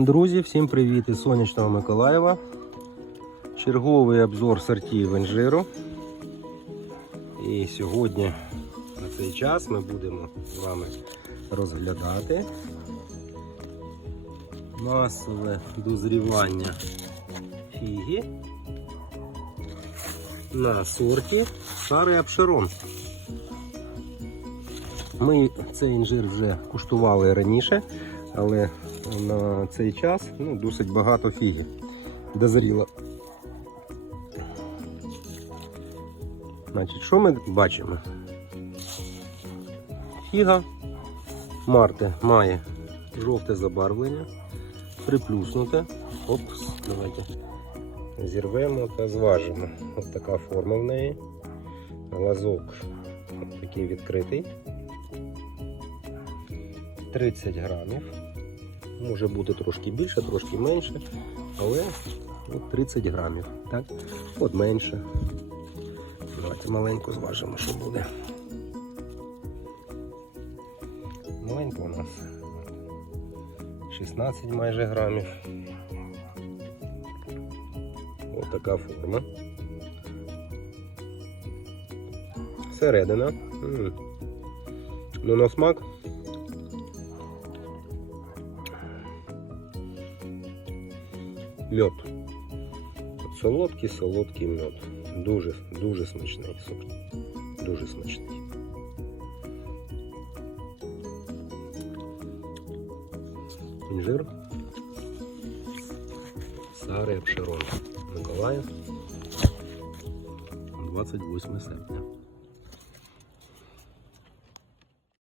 Друзі, всім привіт із сонячного Миколаєва. Черговий обзор сортів інжиру. І сьогодні на цей час ми будемо з вами розглядати масове дозрівання фіги на сорті Шари Апшерон. Ми цей інжир вже куштували раніше, але на цей час ну, досить багато фіги дозріло. Значить, що ми бачимо? Фіга Марти має жовте забарвлення, приплюснуте. Опс, давайте зірвемо та зважимо. Ось така форма в неї. Глазок такий відкритий. 30 грамів. Може бути трошки більше, трошки менше, але от 30 грамів. Так? От менше. Давайте маленьку зважимо, що буде. Маленька у нас 16 майже грамів. Ось така форма. Середина. Ну на смак. Мед. Солодкий, солодкий мед. Дуже, дуже смачний сок. Дуже смачний. Інжир. Сари Обширон. Миколаїв. 28 серпня.